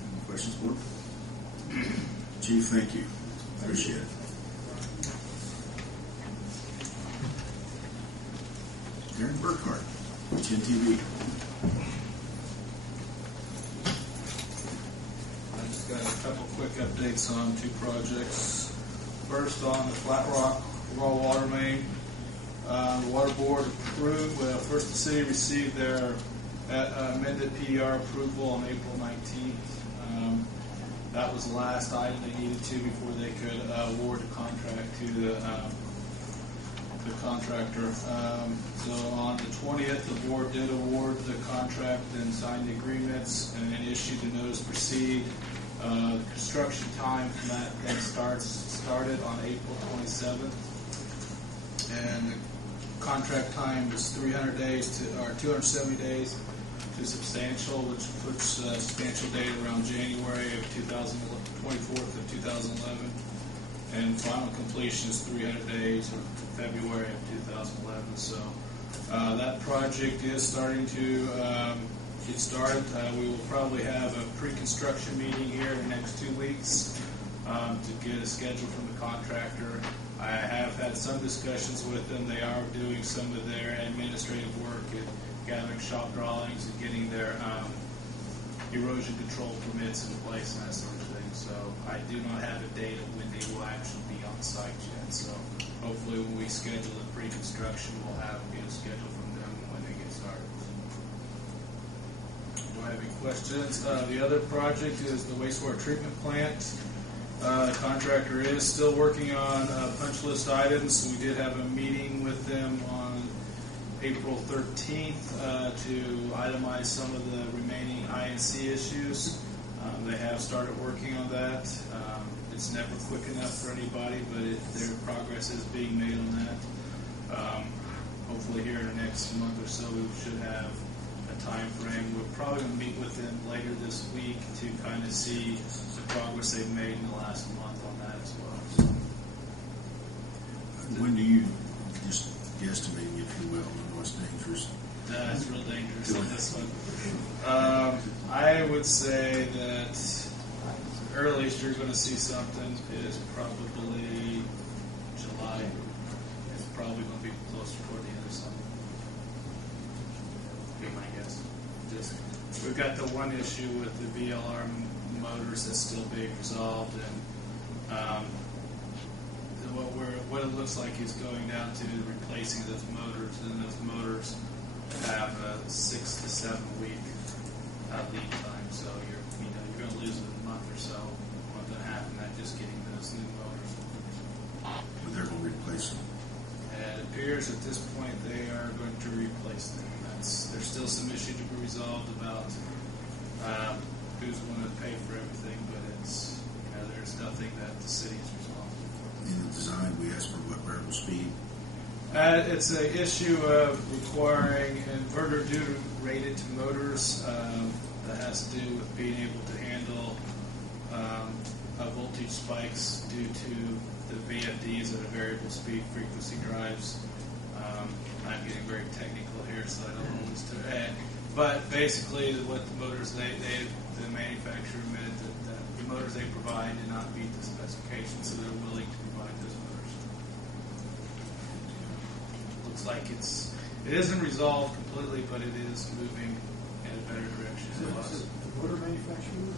Any questions, board? Chief, thank you. Appreciate it. Darren Burkhart, Chin TV. I just got a couple quick updates on two projects. First, on the Flat Rock raw water main, the water board approved. Well, first the city received their amended PDR approval on April 19th. That was the last item they needed to before they could award the contract to the contractor. So on the 20th, the board did award the contract and signed the agreements and issued the notice to proceed. The construction time from that then started on April 27th, and the contract time was 300 days or 270 days to substantial, which puts substantial date around January of 24th of 2011, and final completion is 300 days or February of 2011. So that project is starting to get started. We will probably have a pre-construction meeting here in the next 2 weeks to get a schedule from the contractor. I have had some discussions with them. They are doing some of their administrative work at gathering shop drawings and getting their erosion control permits in place and that sort of thing. So I do not have a date of when they will actually be on site yet. So hopefully when we schedule the pre-construction, we'll get a schedule from them when they get started. Do I have any questions? The other project is the wastewater treatment plant. The contractor is still working on punch list items. We did have a meeting with them on April 13th to itemize some of the remaining INC issues. They have started working on that. It's never quick enough for anybody, but their progress is being made on that. Hopefully here in the next month or so we should have a time frame. We're probably going to meet with them later this week to kind of see the progress they've made in the last month on that as well. So, when do you, just guesstimating if you will, on what's dangerous? It's real dangerous on this one. I would say that the earliest you're going to see something is probably July. It's probably going to be closer toward the end of summer. Be my guess. We've got the one issue with the VLR motors that's still being resolved, and what it looks like is going down to replacing those motors, and those motors have a 6 to 7 week lead time. So you're going to lose a month or so, month and a half, and that just getting those new motors. But they're going to replace them. And it appears at this point they are going to replace them. There's still some issues to be resolved about who's going to pay for everything, but it's there's nothing that the city is responsible for. In the design, we asked for what variable speed? It's an issue of requiring inverter duty rated to motors that has to do with being able to handle voltage spikes due to the VFDs at a variable speed frequency drives. I'm getting very technical here, so I don't know this to add. But basically, what the motors the manufacturer admitted that the motors they provide did not meet the specifications, so they're willing to provide those motors. Looks like it isn't resolved completely, but it is moving in a better direction. Is it the motor manufacturer?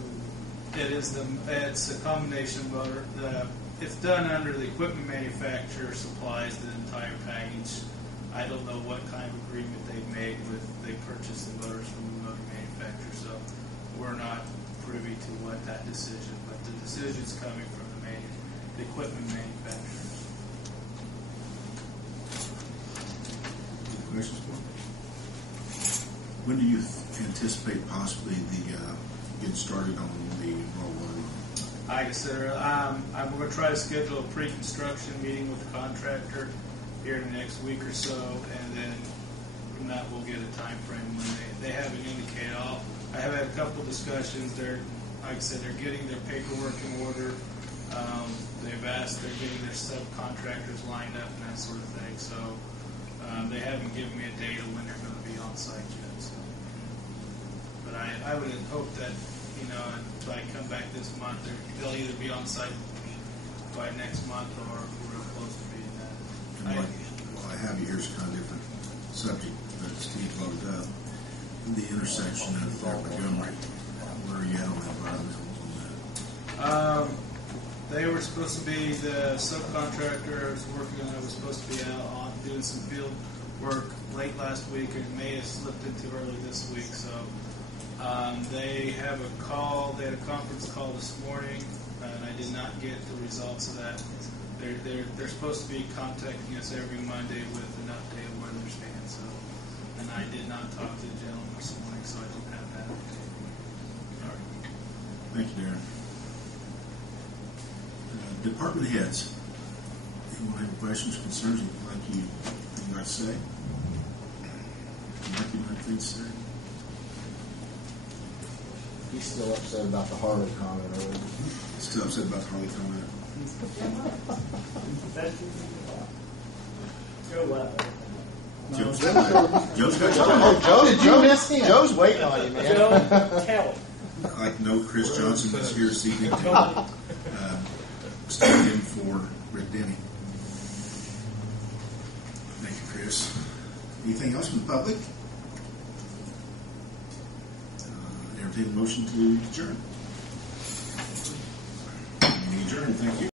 It's a combination motor. It's done under the equipment manufacturer supplies the entire package. I don't know what kind of agreement they've made with. They purchased the motors from the motor manufacturer, so we're not privy to what that decision. But the decision's coming from the equipment manufacturers. Any questions? When do you anticipate possibly get started on the raw water? Like I said, I'm going to try to schedule a pre-construction meeting with the contractor here in the next week or so, and then from that we'll get a time frame when they haven't indicated all. I have had a couple discussions. Like I said, they're getting their paperwork in order. They're getting their subcontractors lined up and that sort of thing. So they haven't given me a date of when they're going to be on site yet. So I would hope that, you know, if I come back this month, they'll either be on site by next month or real close to being that. Well, I have you here's kind of different subject that Steve loaded up. The intersection of Thorpe and Montgomery. Where are you at on that environmental? They were supposed to be, the subcontractor was working on it, was supposed to be out on doing some field work late last week, and it may have slipped into early this week. So they have a call, they had a conference call this morning, and I did not get the results of that. They're supposed to be contacting us every Monday with an update of where they stand. So, and I did not talk to the gentleman this morning, so I don't have that update. All right. Thank you, Darren. Department heads. Anyone have questions, concerns you'd like to say? Mark, you have things to say? He's still upset about the Harley comment earlier. Still upset about the Harley comment? Joe's got Joe missed him. Joe's waiting on you, man. Joe, tell him. like no Chris Johnson was here this evening to stand in for Rick Denny. Thank you, Chris. Anything else from the public? Entertain a motion to adjourn. Adjourn. Thank you.